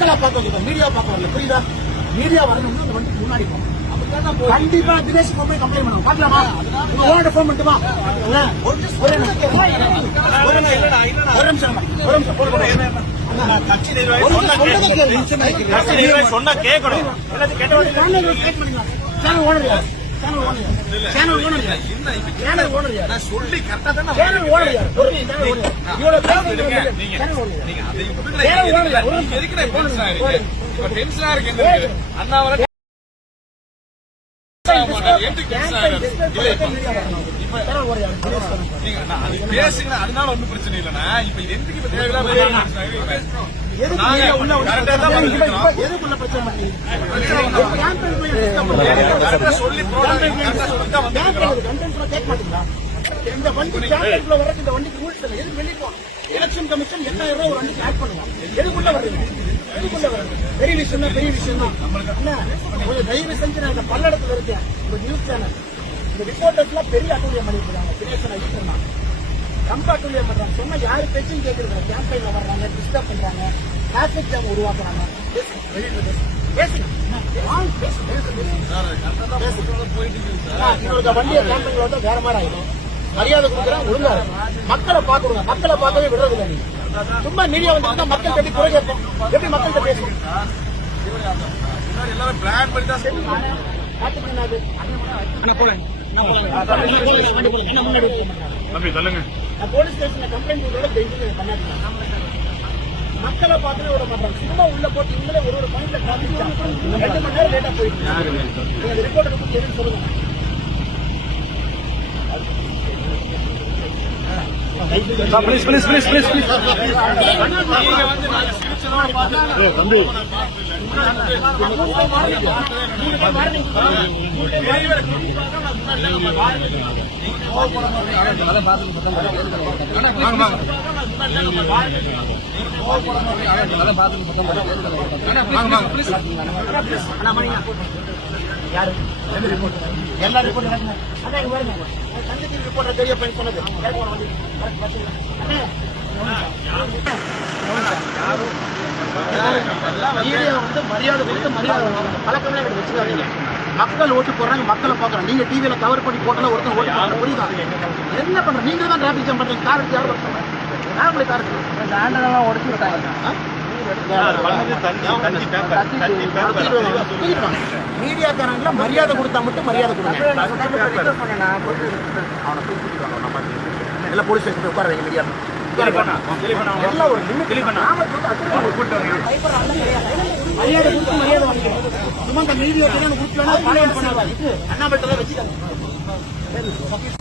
மக்களை பார்க்க வைக்கணும் மீடியா பார்க்க வரல. புரியுதா? மீடியா வரணும்னா அந்த வண்டிக்கு முன்னாடி போகணும். கண்டிப்பா தினேஷ் போய் கம்ப்ளைண்ட் பண்ணுவோம் பாக்கலாமா உங்க ஓனர்ட்ட ஃபோன் பண்ணிட்டுமா? என்ன? ஒரு நிமிஷம், ஒரு நிமிஷம். கட்சி சொன்னா கேட்கணும். கேட்ட ஓனர்? சேனல் ஓனர் யார்? சேனல் ஓனர் யார்? நான் சொல்லி கரெக்டா தான் சேனல் ஓனர் யார்? ஒரு சேனல் ஓனர்? இவ்வளவு பேர் நீங்க சேனல் ஓனர்? நீங்க அதை விட்டுட்டு சேனல் ஓனர் யார்? ஒரு நிமிஷம். டென்ஷனா இருக்கீங்க இப்ப டென்ஷனா இருக்கு இருக்கு அண்ணா வர பேசுங்க அதனால பிரச்சனை இல்லைன்னா இப்ப எதுக்கு பிரச்சனை சொல்லி கூட கேட்க மாட்டீங்களா? இந்த வண்டி campaign குள்ள இந்த வண்டிக்கு rules எதுக்கு வெளிய போகணும்? Election எட்டாயிரம் ரூபாய் ஒரு வண்டிக்கு ஆட் பண்ணுவாங்க. எதுக்குள்ள வர்றீங்க? பெரிய விஷயம் தான், பெரிய விஷயம் தான். கொஞ்சம் தயவு செஞ்சு நான் இந்த பல்லடத்துல இருக்கேன். இந்த நியூஸ் சேனல் இந்த ரிப்போர்ட்டர்ஸ் எல்லாம் பெரிய அட்டூழியம் தினேசன் ஐயப்பன் தான். ரொம்ப அட்டூழியம் பண்றாங்க. சொன்னா யாரு பேச்சும் கேட்கறது கேம்பெயின்ல வர்றாங்க டிஸ்டர்ப் பண்றாங்க. டிராபிக் ஜாம் உருவாக்குறாங்க. இவருக்கு வண்டியை கேம்பெயின்ல வந்தா வேற மாதிரி ஆயிடும். மரியாதை கொடுக்குறேன் ஒழுங்கா. மக்களை பாக்குறோங்க மக்களை பார்க்கவே விடுறது இல்லை நீங்க சும்மா மீடியா வந்து மக்கள் எப்படி குறை கேட்போம்? எப்படி மக்கள்கிட்ட பேசுவோம்? எல்லாரும் பிளான் பண்ணி தான் தம்பி போலீஸ் ஸ்டேஷன்ல கம்ப்ளைண்ட் கொடுத்தோட டெய்லி பண்ணாதீங்க. மக்களை பார்க்கவே விட மாட்டாங்க சும்மா உள்ள போட்டு இவங்களே ஒரு ஒரு பாயிண்ட்ல காமிச்சாங்க ரெண்டு மணி நேரம் லேட்டா அந்த ரிப்போர்ட் எடுத்து தெரியும் சொல்லுங்க. ப்ளீஸ் ப்ளீஸ் ப்ளீஸ் ப்ளீஸ் நீங்க வந்து நாங்க சிரிச்சதோட பார்த்து தம்பி வாங்க வாங்க. யாரு? ரிப்போர்ட் எல்லா ரிப்போர்ட் நடக்குங்க அண்ணா இங்க பாருங்க. சங்கத்தில் ரிப்போர்ட் தெரிய பையன் சொன்னது. வந்து. மரியாதை கொடுத்து மரியாதை. பழக்கம்லாம் எனக்கு வச்சுக்காதீங்க. மக்கள் ஓட்டு போடுறாங்க மக்களை பார்க்கறோம். நீங்க டிவியில கவர் பண்ணி போட்டல ஒருத்தன் ஓட்டு போடுறாங்க புரியுதா? என்ன பண்ற நீங்க தான் டிராபிக் ஜாம் பண்றீங்க. கார் எடுத்து யார் வருஷம் யார் உங்களுக்கு கார் இந்த ஆண்டெல்லாம் உடச்சு விட்டாங்க. மீடியாக்காரங்கள மரியாதை கொடுத்தா மட்டும் மரியாதை கொடுங்க. அவனை எல்லாம் போலீஸ் ஸ்டேஷன் உட்கார வைங்க மீடியா எல்லாம் ஒரு மரியாதை கொடுத்து மரியாதை வாங்கிக்கணும் சும்மா இந்த மீடியா குரூப்ல அண்ணாமலை வச்சுக்காங்க